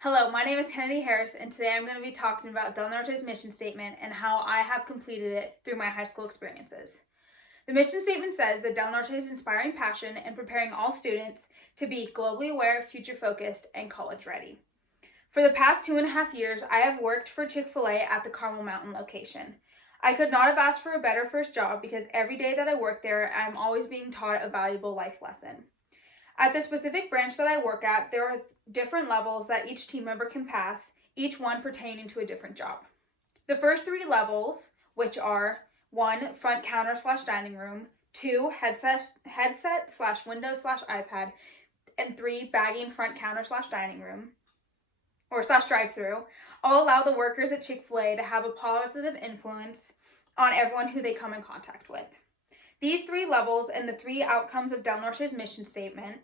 Hello, my name is Kennedy Harris, and today I'm going to be talking about Del Norte's mission statement and how I have completed it through my high school experiences. The mission statement says that Del Norte is inspiring passion and preparing all students to be globally aware, future-focused, and college-ready. For the past 2.5 years, I have worked for Chick-fil-A at the Carmel Mountain location. I could not have asked for a better first job because every day that I work there, I'm always being taught a valuable life lesson. At the specific branch that I work at, there are different levels that each team member can pass, each one pertaining to a different job. The first 3 levels, which are 1, front counter / dining room, 2, headset / window / iPad, and 3, bagging front counter / dining room, or / drive-through, all allow the workers at Chick-fil-A to have a positive influence on everyone who they come in contact with. These 3 levels and the 3 outcomes of Del Norte's mission statement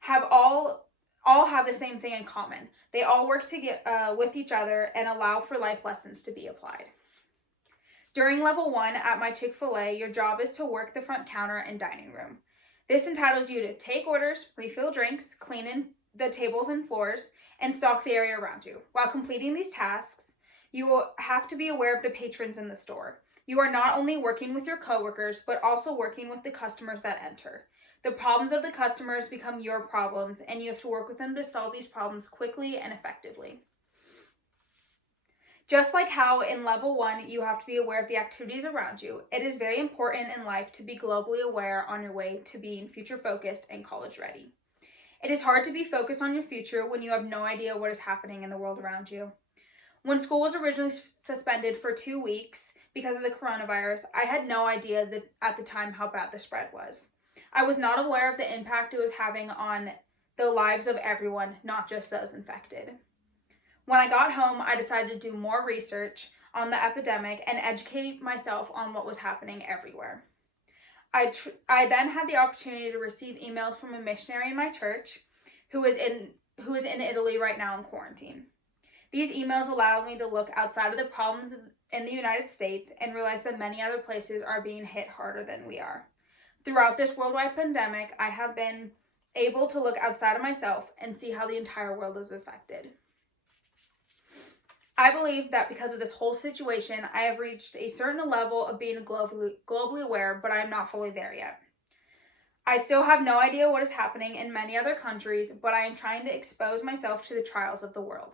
have all have the same thing in common. They all work with each other and allow for life lessons to be applied. During level 1 at my Chick-fil-A, your job is to work the front counter and dining room. This entitles you to take orders, refill drinks, clean in the tables and floors, and stock the area around you. While completing these tasks, you will have to be aware of the patrons in the store. You are not only working with your coworkers, but also working with the customers that enter. The problems of the customers become your problems, and you have to work with them to solve these problems quickly and effectively. Just like how in level 1 you have to be aware of the activities around you, it is very important in life to be globally aware on your way to being future focused and college ready. It is hard to be focused on your future when you have no idea what is happening in the world around you. When school was originally suspended for 2 weeks because of the coronavirus, I had no idea that at the time how bad the spread was. I was not aware of the impact it was having on the lives of everyone, not just those infected. When I got home, I decided to do more research on the epidemic and educate myself on what was happening everywhere. I then had the opportunity to receive emails from a missionary in my church who is in Italy right now in quarantine. These emails allowed me to look outside of the problems in the United States and realize that many other places are being hit harder than we are. Throughout this worldwide pandemic, I have been able to look outside of myself and see how the entire world is affected. I believe that because of this whole situation, I have reached a certain level of being globally aware, but I am not fully there yet. I still have no idea what is happening in many other countries, but I am trying to expose myself to the trials of the world.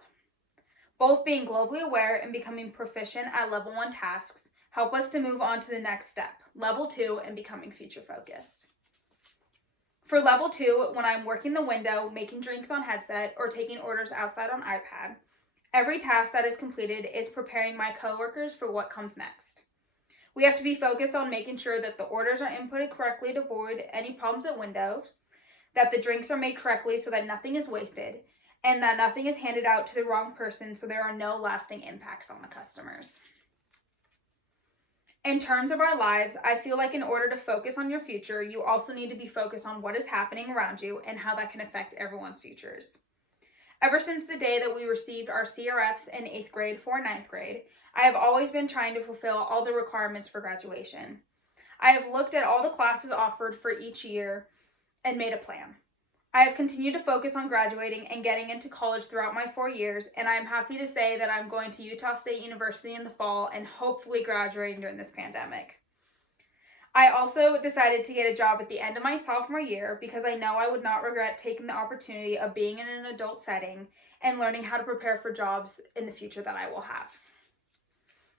Both being globally aware and becoming proficient at level 1 tasks help us to move on to the next step, level 2, and becoming future focused. For level 2, when I'm working the window, making drinks on headset, or taking orders outside on iPad, every task that is completed is preparing my coworkers for what comes next. We have to be focused on making sure that the orders are inputted correctly to avoid any problems at windows, that the drinks are made correctly so that nothing is wasted, and that nothing is handed out to the wrong person so there are no lasting impacts on the customers. In terms of our lives, I feel like in order to focus on your future, you also need to be focused on what is happening around you and how that can affect everyone's futures. Ever since the day that we received our CRFs in 8th grade for 9th grade, I have always been trying to fulfill all the requirements for graduation. I have looked at all the classes offered for each year and made a plan. I have continued to focus on graduating and getting into college throughout my 4 years, and I am happy to say that I'm going to Utah State University in the fall and hopefully graduating during this pandemic. I also decided to get a job at the end of my sophomore year because I know I would not regret taking the opportunity of being in an adult setting and learning how to prepare for jobs in the future that I will have.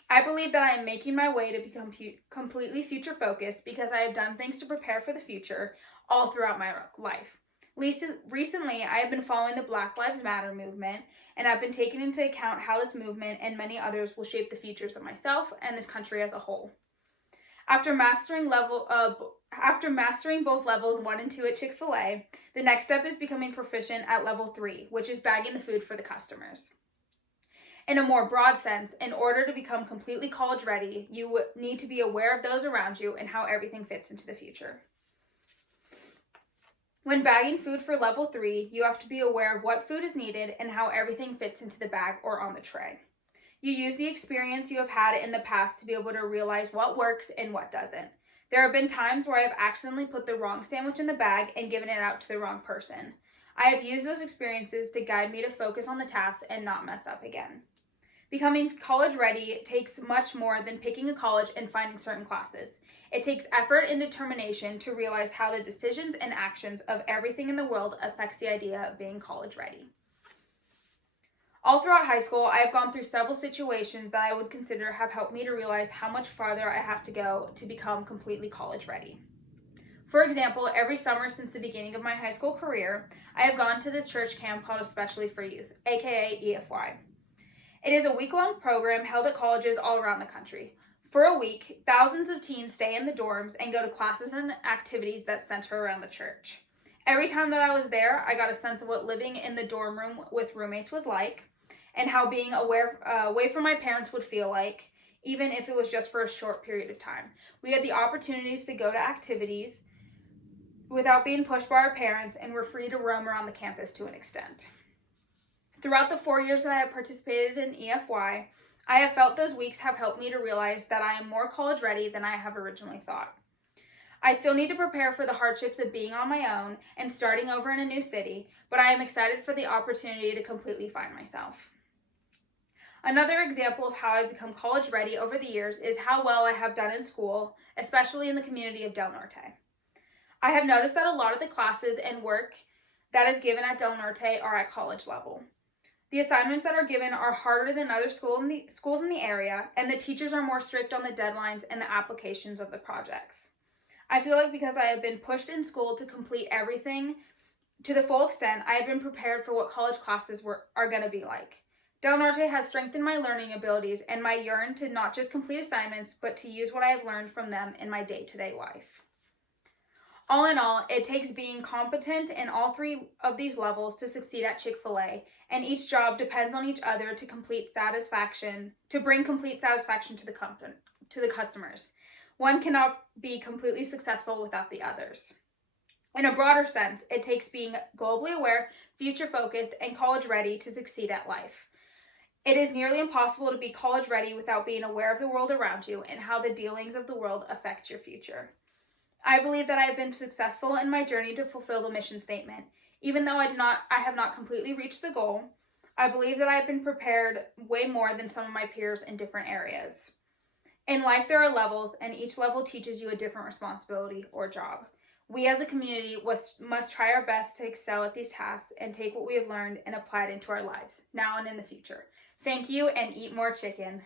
I believe that I am making my way to become completely future focused because I have done things to prepare for the future all throughout my life. Recently, I have been following the Black Lives Matter movement, and I've been taking into account how this movement and many others will shape the futures of myself and this country as a whole. After mastering both levels 1 and 2 at Chick-fil-A, the next step is becoming proficient at level 3, which is bagging the food for the customers. In a more broad sense, in order to become completely college ready, you need to be aware of those around you and how everything fits into the future. When bagging food for level 3, you have to be aware of what food is needed and how everything fits into the bag or on the tray. You use the experience you have had in the past to be able to realize what works and what doesn't. There have been times where I have accidentally put the wrong sandwich in the bag and given it out to the wrong person. I have used those experiences to guide me to focus on the tasks and not mess up again. Becoming college ready takes much more than picking a college and finding certain classes. It takes effort and determination to realize how the decisions and actions of everything in the world affects the idea of being college ready. All throughout high school, I have gone through several situations that I would consider have helped me to realize how much farther I have to go to become completely college ready. For example, every summer since the beginning of my high school career, I have gone to this church camp called Especially for Youth, aka EFY. It is a week-long program held at colleges all around the country. For a week, thousands of teens stay in the dorms and go to classes and activities that center around the church. Every time that I was there, I got a sense of what living in the dorm room with roommates was like, and how being away from my parents would feel like, even if it was just for a short period of time. We had the opportunities to go to activities without being pushed by our parents, and were free to roam around the campus to an extent. Throughout the 4 years that I have participated in EFY, I have felt those weeks have helped me to realize that I am more college ready than I have originally thought. I still need to prepare for the hardships of being on my own and starting over in a new city, but I am excited for the opportunity to completely find myself. Another example of how I've become college ready over the years is how well I have done in school, especially in the community of Del Norte. I have noticed that a lot of the classes and work that is given at Del Norte are at college level. The assignments that are given are harder than other schools in the area, and the teachers are more strict on the deadlines and the applications of the projects. I feel like because I have been pushed in school to complete everything to the full extent, I have been prepared for what college classes are going to be like. Del Norte has strengthened my learning abilities and my yearn to not just complete assignments, but to use what I have learned from them in my day-to-day life. All in all, it takes being competent in all three of these levels to succeed at Chick-fil-A, and each job depends on each other to bring complete satisfaction to the customers. One cannot be completely successful without the others. In a broader sense, it takes being globally aware, future-focused, and college-ready to succeed at life. It is nearly impossible to be college-ready without being aware of the world around you and how the dealings of the world affect your future. I believe that I have been successful in my journey to fulfill the mission statement. Even though I have not completely reached the goal, I believe that I have been prepared way more than some of my peers in different areas. In life, there are levels, and each level teaches you a different responsibility or job. We as a community must try our best to excel at these tasks and take what we have learned and apply it into our lives, now and in the future. Thank you, and eat more chicken.